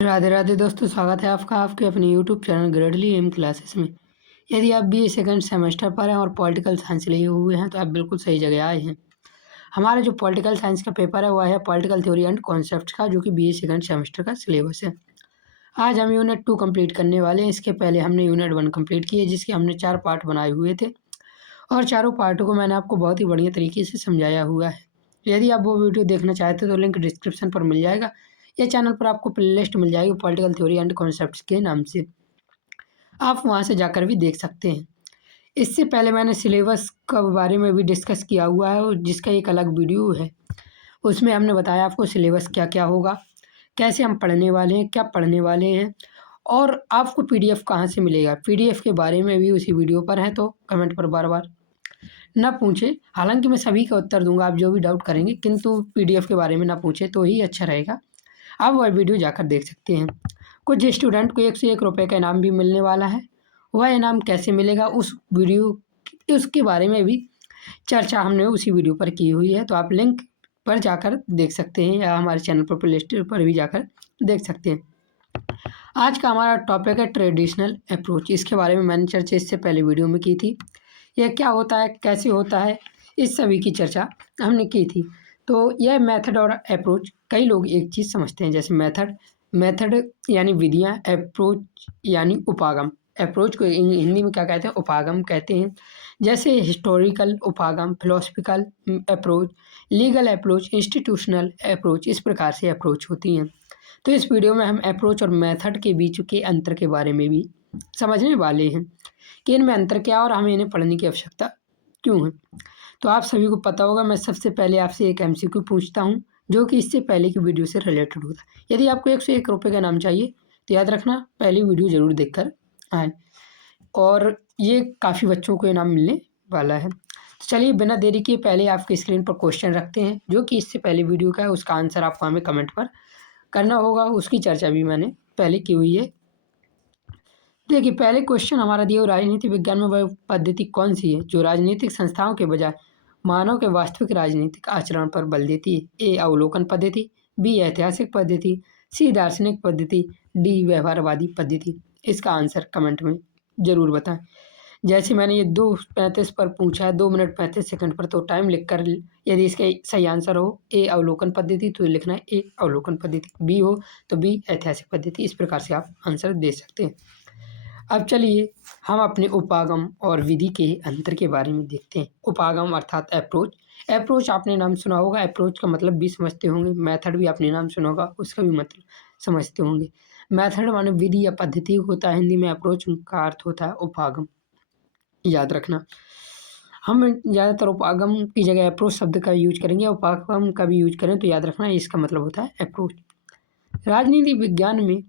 राधे राधे दोस्तों, स्वागत है आपका आपके अपने यूट्यूब चैनल ग्रेडली एम क्लासेस में। यदि आप बीए सेकंड सेमेस्टर पर हैं और पॉलिटिकल साइंस लिए हुए हैं तो आप बिल्कुल सही जगह आए हैं। हमारा जो पॉलिटिकल साइंस का पेपर है वह है पॉलिटिकल थ्योरी एंड कॉन्सेप्ट का, जो कि बीए सेकंड सेमेस्टर का सिलेबस है। आज हम यूनिट 2 कंप्लीट करने वाले हैं। इसके पहले हमने यूनिट 1 कंप्लीट किए, जिसके हमने 4 पार्ट बनाए हुए थे और चारों पार्टों को मैंने आपको बहुत ही बढ़िया तरीके से समझाया हुआ है। यदि आप वो वीडियो देखना चाहते हो तो लिंक डिस्क्रिप्शन पर मिल जाएगा या चैनल पर आपको प्लेलिस्ट मिल जाएगी पॉलिटिकल थ्योरी एंड कॉन्सेप्ट्स के नाम से। आप वहां से जाकर भी देख सकते हैं। इससे पहले मैंने सिलेबस के बारे में भी डिस्कस किया हुआ है और जिसका एक अलग वीडियो है। उसमें हमने बताया आपको सिलेबस क्या क्या होगा, कैसे हम पढ़ने वाले हैं, क्या पढ़ने वाले हैं और आपको पीडीएफ कहाँ से मिलेगा। पीडीएफ के बारे में भी उसी वीडियो पर है, तो कमेंट पर बार बार ना पूछें। हालांकि मैं सभी का उत्तर दूंगा आप जो भी डाउट करेंगे, किंतु पीडीएफ के बारे में ना पूछें तो ही अच्छा रहेगा। आप वह वीडियो जाकर देख सकते हैं। कुछ स्टूडेंट को 1 से 1 रुपये का इनाम भी मिलने वाला है। वह इनाम कैसे मिलेगा उस वीडियो उसके बारे में भी चर्चा हमने उसी वीडियो पर की हुई है, तो आप लिंक पर जाकर देख सकते हैं या हमारे चैनल पर प्लेलिस्ट पर भी जाकर देख सकते हैं। आज का हमारा टॉपिक है ट्रेडिशनल अप्रोच। इसके बारे में मैंने चर्चा इससे पहले वीडियो में की थी। यह क्या होता है, कैसे होता है, इस सभी की चर्चा हमने की थी। तो यह मेथड और अप्रोच, कई लोग एक चीज़ समझते हैं जैसे मेथड यानी विधियाँ, अप्रोच यानी उपागम। अप्रोच को हिंदी में क्या कहते हैं, उपागम कहते हैं। जैसे हिस्टोरिकल उपागम, philosophical approach, legal approach, institutional approach, इस प्रकार से अप्रोच होती हैं। तो इस वीडियो में हम अप्रोच और मेथड के बीच के अंतर के बारे में भी समझने वाले हैं कि इनमें अंतर क्या और हमें इन्हें पढ़ने की आवश्यकता क्यों है। तो आप सभी को पता होगा, मैं सबसे पहले आपसे एक एमसीक्यू पूछता हूँ जो कि इससे पहले की वीडियो से रिलेटेड होता है। यदि आपको 1 से 1 रुपये का इनाम चाहिए तो याद रखना पहली वीडियो ज़रूर देखकर आए, और ये काफ़ी बच्चों को इनाम मिलने वाला है। तो चलिए बिना देरी किए पहले आपकी स्क्रीन पर क्वेश्चन रखते हैं जो कि इससे पहले वीडियो का है। उसका आंसर आपको हमें कमेंट पर करना होगा, उसकी चर्चा भी मैंने पहले की हुई है। देखिए पहले क्वेश्चन हमारा दिया, राजनीति विज्ञान में वह पद्धति कौन सी है जो राजनीतिक संस्थाओं के बजाय मानव के वास्तविक राजनीतिक आचरण पर बल देती है। ए अवलोकन पद्धति, बी ऐतिहासिक पद्धति, सी दार्शनिक पद्धति, डी व्यवहारवादी पद्धति। इसका आंसर कमेंट में ज़रूर बताएं। जैसे मैंने ये 2:35 पर पूछा है, 2 मिनट 35 सेकंड पर, तो टाइम लिखकर यदि इसका सही आंसर हो ए अवलोकन पद्धति तो लिखना है ए अवलोकन पद्धति, बी हो तो बी ऐतिहासिक पद्धति। इस प्रकार से आप आंसर दे सकते हैं। अब चलिए हम अपने उपागम और विधि के अंतर के बारे में देखते हैं। उपागम अर्थात अप्रोच। अप्रोच आपने नाम सुना होगा, अप्रोच का मतलब भी समझते होंगे। मेथड भी आपने नाम सुना होगा, उसका भी मतलब समझते होंगे। मेथड माने विधि या पद्धति होता है हिंदी में, अप्रोच का अर्थ होता है उपागम। याद रखना, हम ज़्यादातर उपागम की जगह अप्रोच शब्द का यूज करेंगे, उपागम का भी यूज करें तो याद रखना इसका मतलब होता है अप्रोच। राजनीति विज्ञान में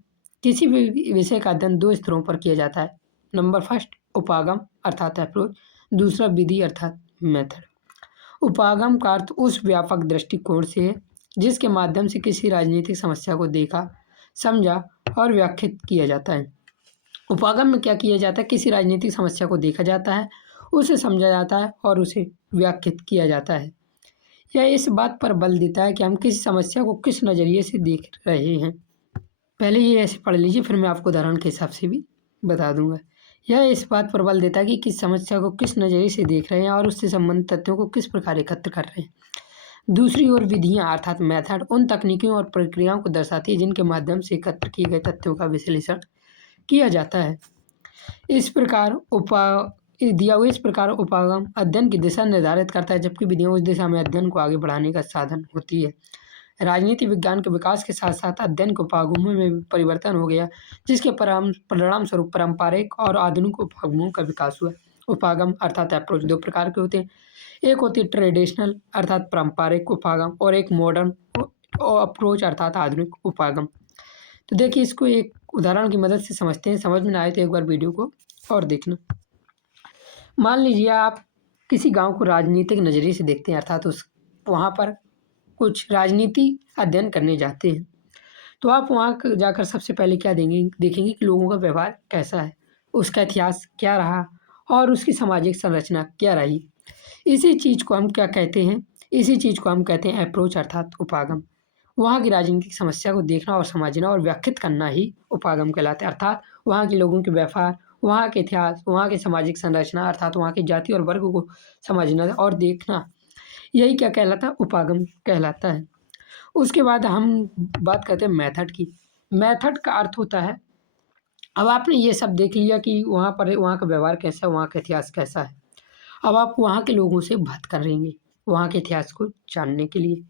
किसी भी विषय का अध्ययन 2 स्तरों पर किया जाता है। नंबर फर्स्ट उपागम अर्थात अप्रोच, दूसरा विधि अर्थात मेथड। उपागम का अर्थ उस व्यापक दृष्टिकोण से है जिसके माध्यम से किसी राजनीतिक समस्या को देखा, समझा और व्याख्यात किया जाता है। उपागम में क्या किया जाता है, किसी राजनीतिक समस्या को देखा जाता है, उसे समझा जाता है और उसे व्याख्यात किया जाता है। यह इस बात पर बल देता है कि हम किसी समस्या को किस नज़रिए से देख रहे हैं। पहले ये ऐसे पढ़ लीजिए, फिर मैं आपको उदाहरण के हिसाब से भी बता दूंगा। यह इस बात पर बल देता है कि किस समस्या को किस नज़रिए से देख रहे हैं और उससे संबंधित तथ्यों को किस प्रकार एकत्र कर रहे हैं। दूसरी ओर विधियाँ अर्थात मेथड उन तकनीकों और प्रक्रियाओं को दर्शाती है जिनके माध्यम से एकत्र किए गए तथ्यों का विश्लेषण किया जाता है। इस प्रकार उपागम अध्ययन की दिशा निर्धारित करता है, जबकि विधियाँ उस दिशा में अध्ययन को आगे बढ़ाने का साधन होती है। राजनीति विज्ञान के विकास के साथ साथ अध्ययन के उपागमों में भी परिवर्तन हो गया, जिसके परिणाम स्वरूप पारंपरिक और आधुनिक उपागमों का विकास हुआ। उपागम अर्थात अप्रोच 2 प्रकार के होते हैं। एक होती है ट्रेडिशनल अर्थात पारंपरिक उपागम और एक मॉडर्न अप्रोच अर्थात आधुनिक उपागम। तो देखिए इसको एक उदाहरण की मदद से समझते हैं। समझ में ना आए तो एक बार वीडियो को और देखना। मान लीजिए आप किसी गांव को राजनीतिक नज़रिए से देखते हैं, अर्थात उस वहाँ पर कुछ राजनीति अध्ययन करने जाते हैं। तो आप वहाँ जाकर सबसे पहले क्या देखेंगे कि लोगों का व्यवहार कैसा है, उसका इतिहास क्या रहा और उसकी सामाजिक संरचना क्या रही। इसी चीज़ को हम क्या कहते हैं, इसी चीज़ को हम कहते हैं अप्रोच अर्थात उपागम। वहाँ की राजनीतिक समस्या को देखना और समझना और व्याख्यात करना ही उपागम कहलाता है। अर्थात वहाँ के लोगों के व्यवहार, वहाँ के इतिहास, वहाँ की सामाजिक संरचना अर्थात वहाँ की जाति और वर्ग को समझना और देखना, यही क्या कहलाता है? उपागम कहलाता है। उसके बाद हम बात करते हैं मेथड की। मेथड का अर्थ होता है, अब आपने ये सब देख लिया कि वहाँ पर वहाँ का व्यवहार कैसा है, वहाँ का इतिहास कैसा है। अब आप वहाँ के लोगों से बात करेंगे वहाँ के इतिहास को जानने के लिए।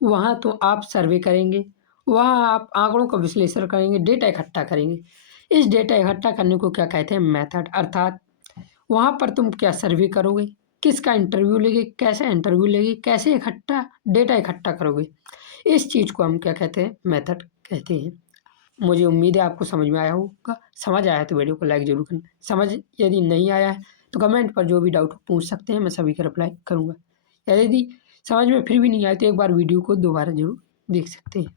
वहाँ तो आप सर्वे करेंगे, वहाँ आप आंकड़ों का विश्लेषण करेंगे, डेटा इकट्ठा करेंगे। इस डेटा इकट्ठा करने को क्या कहते हैं? मेथड। अर्थात वहाँ पर तुम क्या सर्वे करोगे, किसका इंटरव्यू लेंगे, कैसे इंटरव्यू लेंगे, कैसे डेटा इकट्ठा करोगे। इस चीज़ को हम क्या कहते हैं? मेथड कहते हैं। मुझे उम्मीद है आपको समझ में आया होगा। समझ आया तो वीडियो को लाइक ज़रूर करना। समझ यदि नहीं आया है तो कमेंट पर जो भी डाउट पूछ सकते हैं, मैं सभी का रिप्लाई करूँगा। यदि समझ में फिर भी नहीं आया तो एक बार वीडियो को दोबारा ज़रूर देख सकते हैं।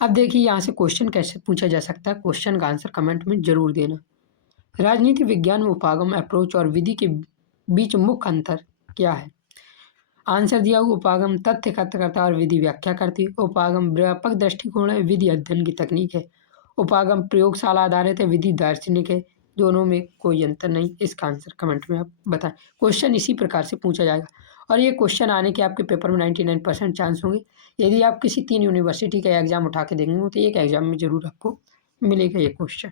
अब देखिए यहाँ से क्वेश्चन कैसे पूछा जा सकता है। क्वेश्चन का आंसर कमेंट में ज़रूर देना। राजनीति विज्ञान में उपागम अप्रोच और विधि के बीच मुख्य अंतर क्या है? आंसर दिया हुआ, उपागम तथ्य एकत्र करता है और विधि व्याख्या करती है। उपागम व्यापक दृष्टिकोण है, विधि अध्ययन की तकनीक है। उपागम प्रयोगशाला आधारित है, विधि दार्शनिक है। दोनों में कोई अंतर नहीं। इसका आंसर कमेंट में आप बताएं। क्वेश्चन इसी प्रकार से पूछा जाएगा और ये क्वेश्चन आने के आपके पेपर में 99% चांस होंगे। यदि आप किसी 3 यूनिवर्सिटी का एग्जाम उठा के देंगे तो एक एग्जाम में ज़रूर आपको मिलेगा ये क्वेश्चन।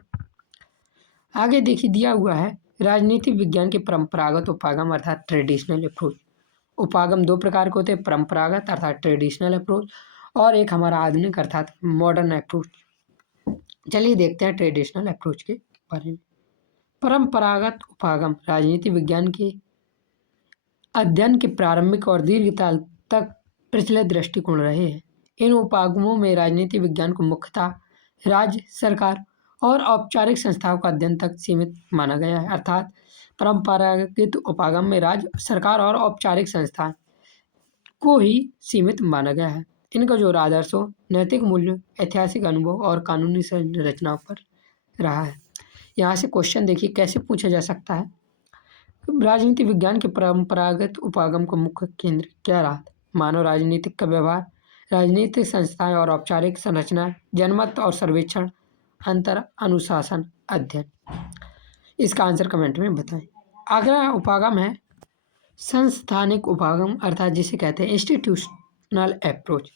आगे देखिए दिया हुआ है, राजनीतिक विज्ञान के परंपरागत उपागम अर्थात ट्रेडिशनल अप्रोच। उपागम 2 प्रकार के होते हैं, परंपरागत अर्थात ट्रेडिशनल अप्रोच और एक हमारा आधुनिक अर्थात मॉडर्न अप्रोच। चलिए देखते हैं ट्रेडिशनल अप्रोच के बारे में। परंपरागत उपागम राजनीति विज्ञान के अध्ययन के प्रारंभिक और दीर्घकाल तक प्रचलित दृष्टिकोण रहे हैं। इन उपागमों में राजनीति विज्ञान को मुख्यतः राज्य, सरकार और औपचारिक संस्थाओं का अध्ययन तक सीमित माना गया है। अर्थात परंपरागत उपागम में राज्य, सरकार और औपचारिक संस्थान को ही सीमित माना गया है। इनका जो आदर्शों, नैतिक मूल्यों, ऐतिहासिक अनुभव और कानूनी संरचनाओं पर रहा है। यहाँ से क्वेश्चन देखिए कैसे पूछा जा सकता है। राजनीति विज्ञान के परंपरागत उपागम का मुख्य केंद्र क्या रहा? मानव राजनीतिक का व्यवहार, राजनीतिक संस्थाएं और औपचारिक संरचना, जनमत और सर्वेक्षण, अंतर अनुशासन अध्ययन। इसका आंसर कमेंट में बताएं। अगला उपागम है संस्थानिक उपागम अर्थात जिसे कहते हैं इंस्टीट्यूशनल अप्रोच।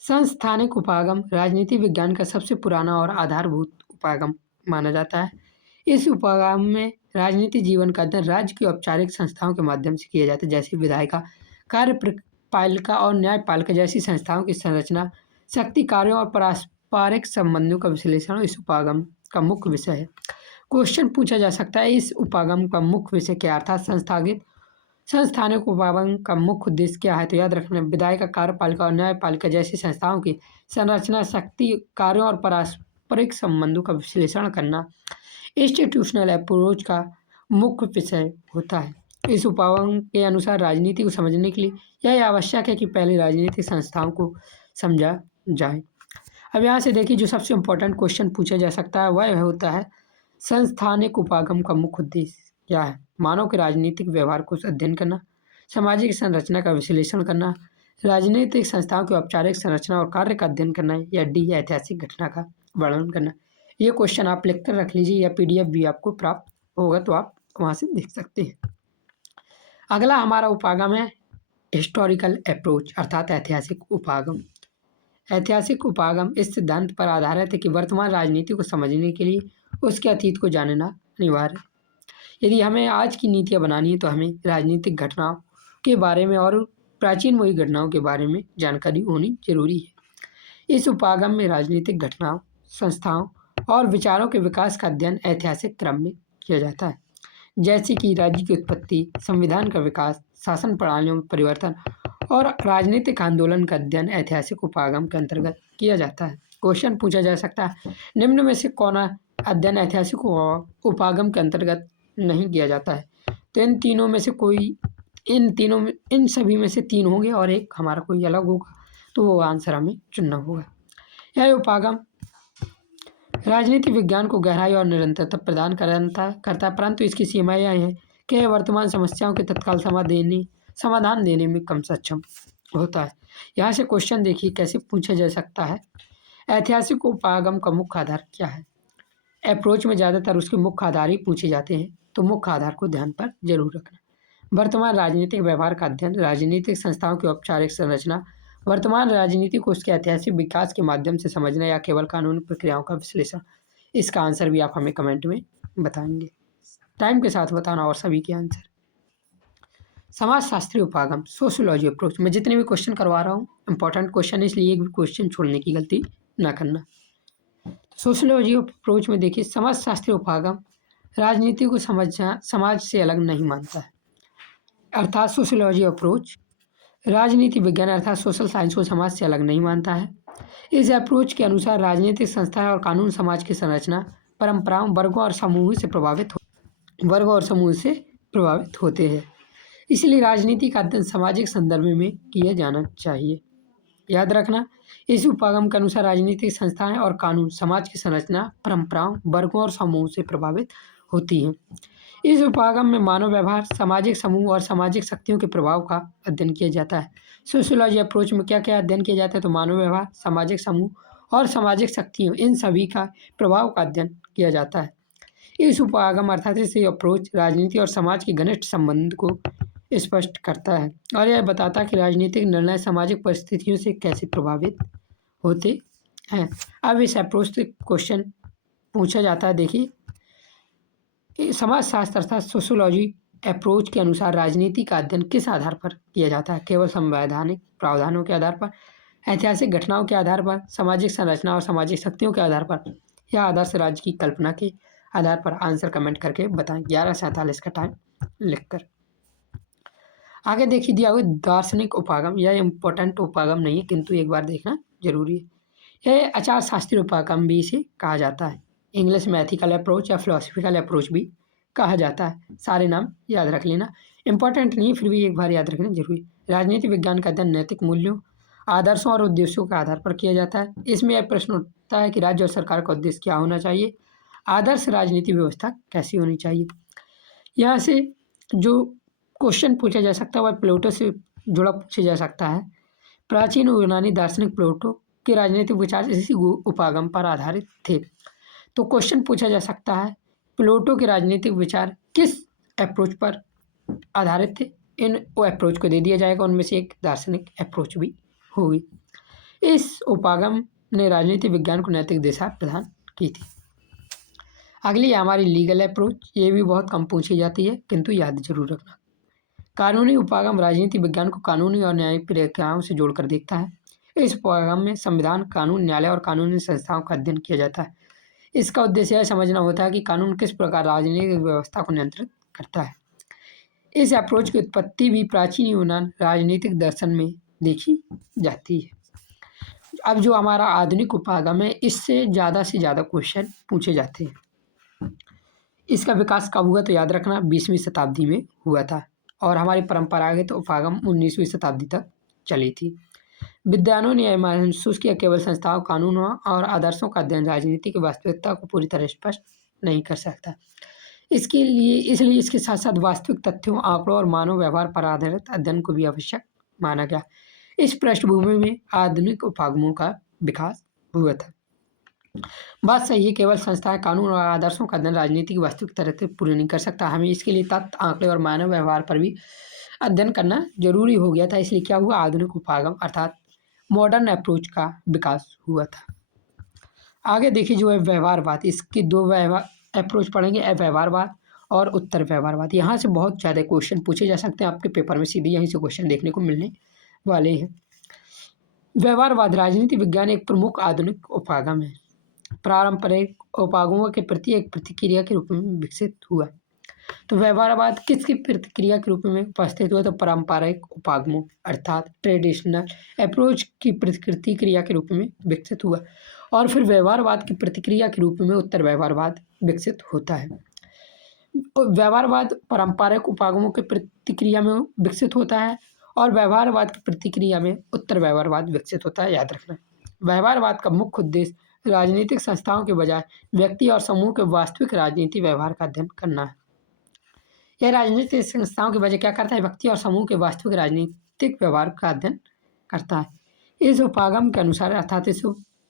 संस्थानिक उपागम राजनीति विज्ञान का सबसे पुराना और आधारभूत उपागम माना जाता है। इस उपागम में राजनीति जीवन का अध्ययन राज्य की औपचारिक संस्थाओं के माध्यम से किया जाता है, जैसे विधायिका, कार्यपालिका और न्यायपालिका जैसी संस्थाओं की संरचना, शक्ति कार्यों और पारस्परिक संबंधों का विश्लेषण इस उपागम का मुख्य विषय है। क्वेश्चन पूछा जा सकता है इस उपागम का मुख्य विषय क्या, अर्थात संस्थानिक उपागम का मुख्य उद्देश्य क्या है? तो याद रखना, विधायिका, कार्यपालिका और न्यायपालिका जैसी संस्थाओं की संरचना, शक्ति कार्यों और पारस्परिक संबंधों का विश्लेषण करना इंस्टीट्यूशनल अप्रोच का मुख्य विषय होता है। इस उपागम के अनुसार राजनीति को समझने के लिए यह आवश्यक है कि पहले राजनीतिक संस्थाओं को समझा जाए। अब यहाँ से देखिए जो सबसे इम्पोर्टेंट क्वेश्चन पूछा जा सकता है वह होता है संस्थानिक उपागम का मुख्य उद्देश्य क्या है? मानव के राजनीतिक व्यवहार को अध्ययन करना, सामाजिक संरचना का विश्लेषण करना, राजनीतिक संस्थाओं की औपचारिक संरचना और कार्य का अध्ययन करना, या डी ऐतिहासिक घटना का वर्णन करना। ये क्वेश्चन आप लिख कर रख लीजिए या PDF भी आपको प्राप्त होगा तो आप वहाँ से देख सकते हैं। अगला हमारा उपागम है हिस्टोरिकल अप्रोच अर्थात ऐतिहासिक उपागम। ऐतिहासिक उपागम इस सिद्धांत पर आधारित है कि वर्तमान राजनीति को समझने के लिए उसके अतीत को जानना अनिवार्य है। यदि हमें आज की नीतियाँ बनानी है तो हमें राजनीतिक घटनाओं के बारे में और प्राचीन वही घटनाओं के बारे में जानकारी होनी जरूरी है। इस उपागम में राजनीतिक घटनाओं, संस्थाओं और विचारों के विकास का अध्ययन ऐतिहासिक क्रम में किया जाता है, जैसे कि राज्य की उत्पत्ति, संविधान का विकास, शासन प्रणालियों में परिवर्तन और राजनीतिक आंदोलन का अध्ययन ऐतिहासिक उपागम के अंतर्गत किया जाता है। क्वेश्चन पूछा जा सकता है निम्न में से कौन अध्ययन ऐतिहासिक उपागम के अंतर्गत नहीं किया जाता है? तो इन सभी में से 3 होंगे और एक हमारा कोई अलग होगा, तो वो आंसर हमें चुनना होगा। यह उपागम राजनीति विज्ञान को गहराई और निरंतरता प्रदान करता है, परंतु इसकी सीमाएं यह हैं कि यह वर्तमान समस्याओं के तत्काल समाधान देने में कम सक्षम होता है। यहाँ से क्वेश्चन देखिए कैसे पूछा जा सकता है। ऐतिहासिक उपागम का मुख्य आधार क्या है? अप्रोच में ज़्यादातर उसके मुख्य आधार ही पूछे जाते हैं, तो मुख्य आधार को ध्यान पर जरूर रखना। वर्तमान राजनीतिक व्यवहार का अध्ययन, राजनीतिक संस्थाओं की औपचारिक संरचना, वर्तमान राजनीति को उसके ऐतिहासिक विकास के माध्यम से समझना या केवल कानूनी प्रक्रियाओं का विश्लेषण। इसका आंसर भी आप हमें कमेंट में बताएंगे, टाइम के साथ बताना और सभी के आंसर। समाजशास्त्री उपागम, सोशियोलॉजी अप्रोच। मैं जितने भी क्वेश्चन करवा रहा हूँ इंपॉर्टेंट क्वेश्चन, इसलिए एक भी क्वेश्चन छोड़ने की गलती ना करना। सोशियोलॉजी अप्रोच में देखिए, समाजशास्त्री उपागम राजनीति को समझना समाज से अलग नहीं मानता है, अर्थात सोशियोलॉजी अप्रोच राजनीति विज्ञान अर्थात सोशल साइंस को समाज से अलग नहीं मानता है। इस अप्रोच के अनुसार राजनीतिक संस्थाएं और कानून समाज की संरचना, परंपराओं, वर्गों और समूह से प्रभावित होते हैं। इसलिए राजनीति का अध्ययन सामाजिक संदर्भ में किया जाना चाहिए। याद रखना, इस उपागम के अनुसार राजनीतिक संस्थाएं और कानून समाज की संरचना, परंपराओं, वर्गों और समूह से प्रभावित होती हैं। इस उपागम में मानव व्यवहार, सामाजिक समूह और सामाजिक शक्तियों के प्रभाव का अध्ययन किया जाता है। सोशियोलॉजी अप्रोच में क्या क्या अध्ययन किया जाता है? तो मानव व्यवहार, सामाजिक समूह और सामाजिक शक्तियों, इन सभी का प्रभाव का अध्ययन किया जाता है। इस उपागम अर्थात इस अप्रोच राजनीति और समाज के घनिष्ठ संबंध को स्पष्ट करता है और यह बताता है कि राजनीतिक निर्णय सामाजिक परिस्थितियों से कैसे प्रभावित होते हैं। अब इस अप्रोच से क्वेश्चन पूछा जाता है। देखिए, समाजशास्त्र अर्थात सोशियोलॉजी अप्रोच के अनुसार राजनीति का अध्ययन किस आधार पर किया जाता है? केवल संवैधानिक प्रावधानों के आधार पर, ऐतिहासिक घटनाओं के आधार पर, सामाजिक संरचना और सामाजिक शक्तियों के आधार पर, या आदर्श राज्य की कल्पना के आधार पर? आंसर कमेंट करके बताएं 11:47 का टाइम लिखकर। आगे देखिए दिया हुआ दार्शनिक उपागम। यह इम्पोर्टेंट उपागम नहीं है, किंतु एक बार देखना जरूरी है। यह आचार शास्त्री उपागम भी इसे कहा जाता है। इंग्लिश में एथिकल अप्रोच या फिलोसफिकल अप्रोच भी कहा जाता है। सारे नाम याद रख लेना, इंपॉर्टेंट नहीं है, फिर भी एक बार याद रखना जरूरी। राजनीति विज्ञान का अध्ययन नैतिक मूल्यों, आदर्शों और उद्देश्यों के आधार पर किया जाता है। इसमें यह प्रश्न उठता है कि राज्य और सरकार का उद्देश्य क्या होना चाहिए, आदर्श राजनीति व्यवस्था कैसी होनी चाहिए। यहाँ से जो क्वेश्चन पूछा जा सकता है वह प्लेटो से जुड़ा पूछा जा सकता है। प्राचीन यूनानी दार्शनिक प्लेटो के राजनीतिक विचार इसी उपागम पर आधारित थे। तो क्वेश्चन पूछा जा सकता है प्लेटो के राजनीतिक विचार किस अप्रोच पर आधारित थे? इन अप्रोच को दे दिया जाएगा, उनमें से एक दार्शनिक अप्रोच भी होगी। इस उपागम ने राजनीति विज्ञान को नैतिक दिशा प्रदान की थी। अगली है हमारी लीगल अप्रोच। ये भी बहुत कम पूछी जाती है, किंतु याद जरूर रखना। कानूनी उपागम राजनीति विज्ञान को कानूनी और न्यायिक प्रक्रियाओं से जोड़कर देखता है। इस उपागम में संविधान, कानून, न्यायालय और कानूनी संस्थाओं का अध्ययन किया जाता है। इसका उद्देश्य यह समझना होता है कि कानून किस प्रकार राजनीतिक व्यवस्था को नियंत्रित करता है। इस अप्रोच की उत्पत्ति भी प्राचीन यूनान राजनीतिक दर्शन में देखी जाती है। अब जो हमारा आधुनिक उपागम है, इससे ज़्यादा से ज़्यादा क्वेश्चन पूछे जाते हैं। इसका विकास कब हुआ? तो याद रखना 20वीं शताब्दी में हुआ था और हमारी परंपरागत उपागम 19वीं शताब्दी तक चली थी। विद्वानों ने यह महसूस किया केवल संस्थाओं, कानूनों और आदर्शों का अध्ययन राजनीति की वास्तविकता को पूरी तरह स्पष्ट नहीं कर सकता। इसलिए इसके साथ साथ वास्तविक तथ्यों, आंकड़ों और मानव व्यवहार पर आधारित अध्ययन को भी आवश्यक माना गया। इस पृष्ठभूमि में आधुनिक उपागमों का विकास हुआ था। बात सही है, केवल संस्थाएं, कानून और आदर्शों का अध्ययन राजनीति की वास्तविक तरह से पूरी नहीं कर सकता। हमें इसके लिए तथ्य, आंकड़े और मानव व्यवहार पर भी अध्ययन करना जरूरी हो गया था। इसलिए क्या हुआ? आधुनिक उपागम अर्थात मॉडर्न अप्रोच का विकास हुआ था। आगे देखिए जो है व्यवहारवाद। इसकी दो अप्रोच पढ़ेंगे, व्यवहारवाद और उत्तर व्यवहारवाद। यहाँ से बहुत ज़्यादा क्वेश्चन पूछे जा सकते हैं आपके पेपर में, सीधे यहीं से क्वेश्चन देखने को मिलने वाले हैं। व्यवहारवाद राजनीति विज्ञान एक प्रमुख आधुनिक उपागम है। पारंपरिक उपागमों के प्रति एक प्रतिक्रिया के रूप में विकसित हुआ। तो व्यवहारवाद किसकी प्रतिक्रिया के रूप में उपस्थित हुआ? तो पारंपरिक उपागमों अर्थात ट्रेडिशनल अप्रोच की प्रतिक्रिया के रूप में विकसित हुआ और फिर व्यवहारवाद की प्रतिक्रिया के रूप में उत्तर व्यवहारवाद विकसित होता है। व्यवहारवाद पारंपरिक उपागमों की प्रतिक्रिया में विकसित होता है और व्यवहारवाद की प्रतिक्रिया में उत्तर व्यवहारवाद विकसित होता है। याद रखना, व्यवहारवाद का मुख्य उद्देश्य राजनीतिक संस्थाओं के बजाय व्यक्ति और समूह के वास्तविक राजनीति व्यवहार का अध्ययन करना है। यह राजनीतिक संस्थाओं के बजाय क्या करता है? व्यक्ति और समूह के वास्तविक राजनीतिक व्यवहार का अध्ययन करता है। इस उपागम के अनुसार अर्थात इस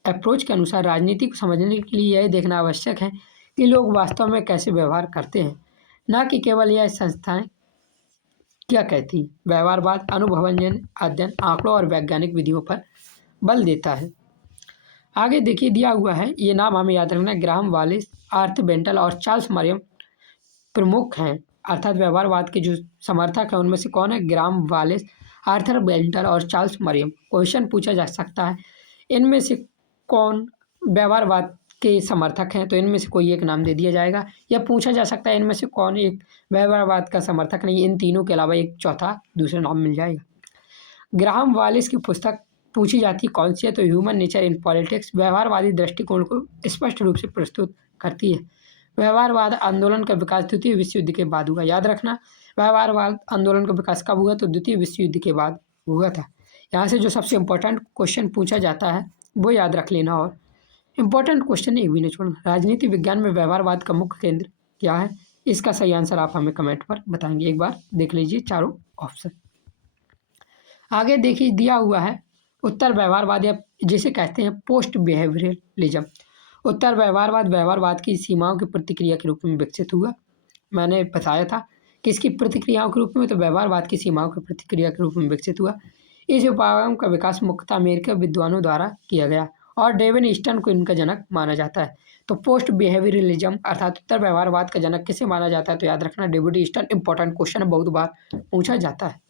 अप्रोच के अनुसार राजनीति को समझने के लिए यह देखना आवश्यक है कि लोग वास्तव में कैसे व्यवहार करते हैं, न कि केवल यह संस्थाएं क्या कहती हैं। व्यवहारवाद अनुभवजन्य अध्ययन, आंकड़ों और वैज्ञानिक विधियों पर बल देता है। आगे देखिए दिया हुआ है, ये नाम हमें याद रखना, ग्राहम वालिस, आर्थर बेंटल और चार्ल्स मरियम प्रमुख हैं। अर्थात व्यवहारवाद के जो समर्थक हैं उनमें से कौन है? ग्राहम वालिस, आर्थर बेंटल और चार्ल्स मरियम। क्वेश्चन पूछा जा सकता है इनमें से कौन व्यवहारवाद के समर्थक हैं, तो इनमें से कोई एक नाम दे दिया जाएगा। या पूछा जा सकता है इनमें से कौन एक व्यवहारवाद का समर्थक नहीं, इन तीनों के अलावा एक चौथा दूसरा नाम मिल जाएगा। ग्राहम वालिस की पुस्तक पूछी जाती कौन सी है, तो ह्यूमन नेचर इन पॉलिटिक्स व्यवहारवादी दृष्टिकोण को स्पष्ट रूप से प्रस्तुत करती है। व्यवहारवाद आंदोलन का विकास द्वितीय विश्व युद्ध के बाद हुआ। याद रखना, व्यवहारवाद आंदोलन का विकास कब हुआ? तो द्वितीय विश्व युद्ध के बाद हुआ था। यहाँ से जो सबसे इम्पोर्टेंट क्वेश्चन पूछा जाता है वो याद रख लेना, और इम्पोर्टेंट क्वेश्चन एक भी नहीं छोड़ना। राजनीति विज्ञान में व्यवहारवाद का मुख्य केंद्र क्या है? इसका सही आंसर आप हमें कमेंट पर बताएंगे। एक बार देख लीजिए चारों ऑप्शन। आगे देखिए दिया हुआ है, उत्तर व्यवहारवाद या जिसे कहते हैं पोस्ट बिहेवियरलिज्म। उत्तर व्यवहारवाद व्यवहारवाद की सीमाओं की प्रतिक्रिया के रूप में विकसित हुआ। मैंने बताया था किसकी प्रतिक्रियाओं के रूप में? तो व्यवहारवाद की सीमाओं की प्रतिक्रिया के रूप में विकसित हुआ। इस उपागम का विकास मुख्यतः अमेरिकी विद्वानों द्वारा किया गया और डेविड ईस्टन को इनका जनक माना जाता है। तो पोस्ट बिहेवियरलिज्म अर्थात उत्तर व्यवहारवाद का जनक किसे माना जाता है? तो याद रखना डेविड ईस्टन। इंपॉर्टेंट क्वेश्चन बहुत बार पूछा जाता है।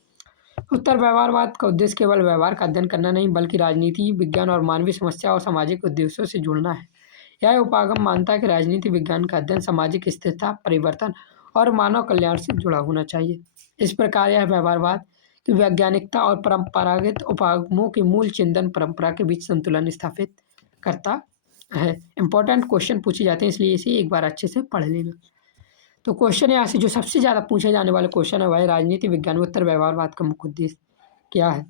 उत्तर व्यवहारवाद का उद्देश्य केवल व्यवहार का अध्ययन करना नहीं बल्कि राजनीति विज्ञान और मानवीय समस्या और सामाजिक उद्देश्यों से जुड़ना है। यह उपागम मानता है कि राजनीति विज्ञान का अध्ययन सामाजिक स्थिरता, परिवर्तन और मानव कल्याण से जुड़ा होना चाहिए। इस प्रकार यह व्यवहारवाद की वैज्ञानिकता और परंपरागत उपागमों की मूल चिंतन परंपरा के बीच संतुलन स्थापित करता है। इंपॉर्टेंट क्वेश्चन पूछे जाते हैं, इसलिए इसे एक बार अच्छे से पढ़ लेना। तो क्वेश्चन यहाँ से जो सबसे ज़्यादा पूछे जाने वाले क्वेश्चन है वह है, राजनीति विज्ञान में उत्तर व्यवहारवाद का मुख्य उद्देश्य क्या है?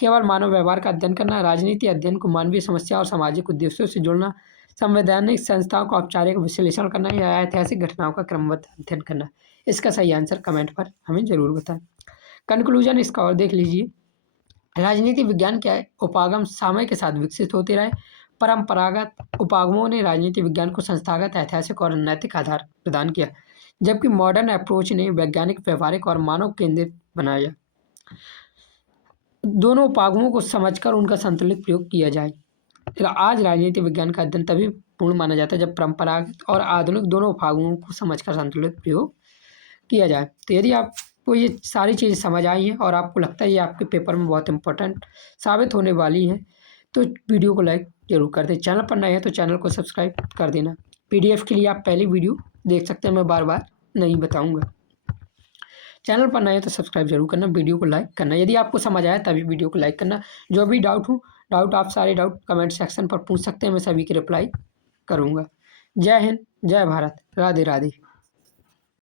केवल मानव व्यवहार का अध्ययन करना, राजनीति अध्ययन को मानवीय समस्या और सामाजिक उद्देश्यों से जोड़ना, संवैधानिक संस्थाओं का औपचारिक विश्लेषण करना या ऐतिहासिक घटनाओं का क्रमबद्ध अध्ययन करना। इसका सही आंसर कमेंट पर हमें जरूर बताएं। कंक्लूजन इसका और देख लीजिए, राजनीति विज्ञान के उपागम समय के साथ विकसित होते रहे। परंपरागत उपागमों ने राजनीति विज्ञान को संस्थागत, ऐतिहासिक और नैतिक आधार प्रदान किया, जबकि मॉडर्न अप्रोच ने वैज्ञानिक, व्यवहारिक और मानव केंद्रित बनाया। दोनों उपागमों को समझकर उनका संतुलित प्रयोग किया जाए। आज राजनीति विज्ञान का अध्ययन तभी पूर्ण माना जाता है जब परंपरागत और आधुनिक दोनों उपागमों को समझकर संतुलित प्रयोग किया जाए। तो यदि आपको ये सारी चीज़ें समझ आई हैं और आपको लगता है ये आपके पेपर में बहुत इंपॉर्टेंट साबित होने वाली हैं, तो वीडियो को लाइक जरूर कर दें। चैनल पर नए हैं तो चैनल को सब्सक्राइब कर देना। PDF के लिए आप पहली वीडियो देख सकते हैं, मैं बार बार नहीं बताऊंगा। चैनल पर नए हैं तो सब्सक्राइब जरूर करना, वीडियो को लाइक करना। यदि आपको समझ आया तभी वीडियो को लाइक करना। जो भी डाउट आप सारे डाउट कमेंट सेक्शन पर पूछ सकते हैं, मैं सभी की रिप्लाई करूँगा। जय हिंद, जय भारत, राधे राधे।